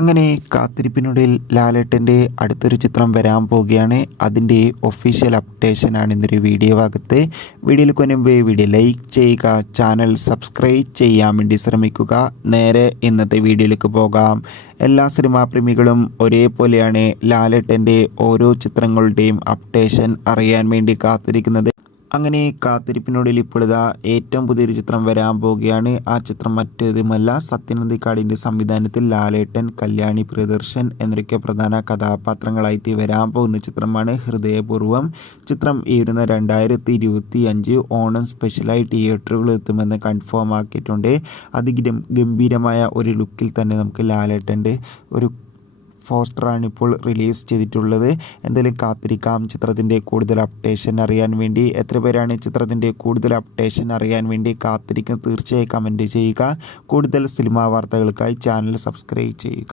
അങ്ങനെ കാത്തിരിപ്പിനൊടുവിൽ ലാലേട്ടൻ്റെ അടുത്തൊരു ചിത്രം വരാൻ പോവുകയാണ്. അതിൻ്റെ ഒഫീഷ്യൽ അപ്ഡേഷനാണ് ഇന്നൊരു വീഡിയോ ഭാഗത്ത്. വീഡിയോയിൽ മുൻപ് വീഡിയോ ലൈക്ക് ചെയ്യുക, ചാനൽ സബ്സ്ക്രൈബ് ചെയ്യാൻ വേണ്ടി ശ്രമിക്കുക. നേരെ ഇന്നത്തെ വീഡിയോയിലേക്ക് പോകാം. എല്ലാ സിനിമാ പ്രേമികളും ഒരേപോലെയാണ് ലാലേട്ടൻ്റെ ഓരോ ചിത്രങ്ങളുടെയും അപ്ഡേഷൻ അറിയാൻ വേണ്ടി കാത്തിരിക്കുന്നത്. അങ്ങനെ കാത്തിരിപ്പിനൊടുവിൽ ഇപ്പോഴിതാ ഏറ്റവും പുതിയൊരു ചിത്രം വരാൻ പോവുകയാണ്. ആ ചിത്രം മറ്റേതുമല്ല, സത്യൻ അന്തിക്കാടിൻ്റെ സംവിധാനത്തിൽ ലാലേട്ടൻ, കല്യാണി പ്രിയദർശൻ എന്നൊക്കെ പ്രധാന കഥാപാത്രങ്ങളായിട്ട് വരാൻ പോകുന്ന ചിത്രമാണ് ഹൃദയപൂർവ്വം. ചിത്രം ഈ വരുന്ന 2025 ഓണം സ്പെഷ്യലായി തിയേറ്ററുകളിൽ എത്തുമെന്ന് കൺഫേം ആക്കിയിട്ടുണ്ട്. അതിഗംഭീരമായ ഒരു ലുക്കിൽ തന്നെ നമുക്ക് ലാലേട്ടൻ്റെ ഒരു പോസ്റ്ററാണ് ഇപ്പോൾ റിലീസ് ചെയ്തിട്ടുള്ളത്. എന്തായാലും കാത്തിരിക്കാം ചിത്രത്തിൻ്റെ കൂടുതൽ അപ്ഡേഷൻ അറിയാൻ വേണ്ടി. എത്ര പേരാണ് ചിത്രത്തിൻ്റെ കൂടുതൽ അപ്ഡേഷൻ അറിയാൻ വേണ്ടി കാത്തിരിക്കുന്നത്? തീർച്ചയായും കമൻറ്റ് ചെയ്യുക. കൂടുതൽ സിനിമാ വാർത്തകൾക്കായി ചാനൽ സബ്സ്ക്രൈബ് ചെയ്യുക.